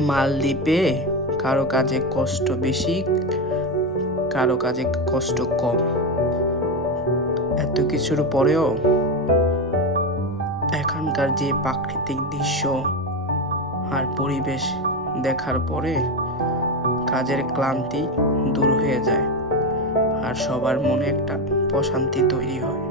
মালদ্বীপে কারো কাজে কষ্ট বেশি, কারো কাজে কষ্ট কম। এত কিছুর পরেও এখানকার যে প্রাকৃতিক দৃশ্য আর পরিবেশ দেখার পরে কাজের ক্লান্তি দূর হয়ে যায় আর সবার মনে একটা প্রশান্তি তৈরি হয়।